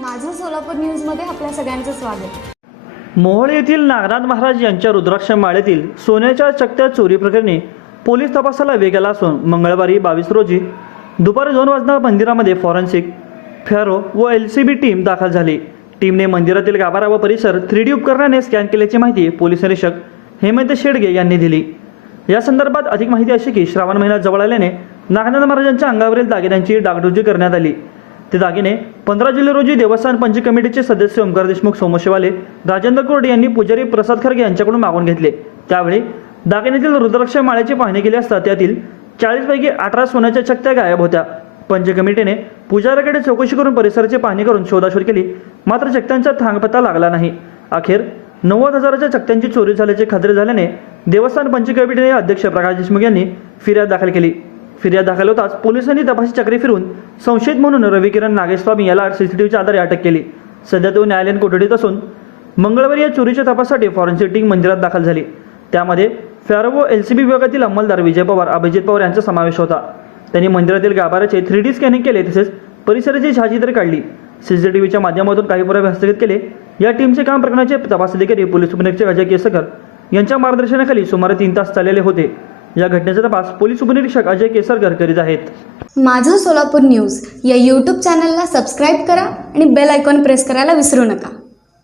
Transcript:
माझं सोलापूर न्यूजमध्ये आपल्या सगळ्यांचं स्वागत. मोहोळ येथील नागनाथ महाराज यांच्या रुद्राक्ष माळेतील सोन्याच्या चकत्या चोरी प्रकरणी पोलीस तपासाला वेग आला असून मंगळवारी बावीस रोजी दुपारी दोन वाजता मंदिरामध्ये फॉरेन्सिक फॅरो व एल सी बी टीम दाखल झाली. टीमने मंदिरातील गाभारा व परिसर थ्री डी उपकरणाने स्कॅन केल्याची माहिती पोलीस निरीक्षक हेमंत शेडगे यांनी दिली. या संदर्भात अधिक माहिती अशी की श्रावण महिना जवळ आल्याने नागनाथ महाराजांच्या अंगावरील दागिन्यांची डागडुजी करण्यात आली. ते दागिने पंधरा जुलै रोजी देवस्थान पंच कमिटीचे सदस्य ओंकार देशमुख सोमोशेवाले राजेंद्र कोर्डे यांनी पुजारी प्रसाद खरगे यांच्याकडून मागून घेतले. त्यावेळी दागिन्यातील रुद्राक्ष माळ्याची पाहणी केली असता त्यातील चाळीसपैकी अठरा सोन्याच्या चकत्या गायब होत्या. पंच कमिटीने पुजाऱ्याकडे चौकशी करून परिसराची पाहणी करून शोधाशोध केली. मात्र चकत्यांचा थांगपत्ता लागला नाही. अखेर नव्वद हजाराच्या चकत्यांची चोरी झाल्याची खात्री झाल्याने देवस्थान पंच कमिटीने अध्यक्ष प्रकाश देशमुख यांनी फिर्याद दाखल केली. फिर्याद दाखल होताच पोलिसांनी तपासी चक्री फिरून संशयित म्हणून रविकिरण नागेशस्वामी याला सीसीटीव्हीच्या आधारे अटक केली. सध्या तो न्यायालयीन कोठडीत असून मंगळवारी या चोरीच्या तपासासाठी फॉरेन्सिक टीम मंदिरात दाखल झाली. त्यामध्ये फॅरो एल सी बी विभागातील अंमलदार विजय पवार अभिजित पवार यांचा समावेश होता. त्यांनी मंदिरातील गाभाऱ्याचे थ्री डी स्कॅनिंग केले तसेच परिसराची छायाचित्रे काढली. सीसीटीव्हीच्या माध्यमातून काही पुरावे हस्तगत केले. या टीमचे काम प्रकरणाचे तपास अधिकारी पोलीस उपनिरीक्षक अजय केसकर यांच्या मार्गदर्शनाखाली सुमारे तीन तास चाललेले होते. या घटनेचा तपास पोलीस उपनिरीक्षक अजय केसरकर करीत आहेत. माझं सोलापूर न्यूज या यूट्यूब चॅनलला सबस्क्राईब करा आणि बेल आयकॉन प्रेस करायला विसरू नका.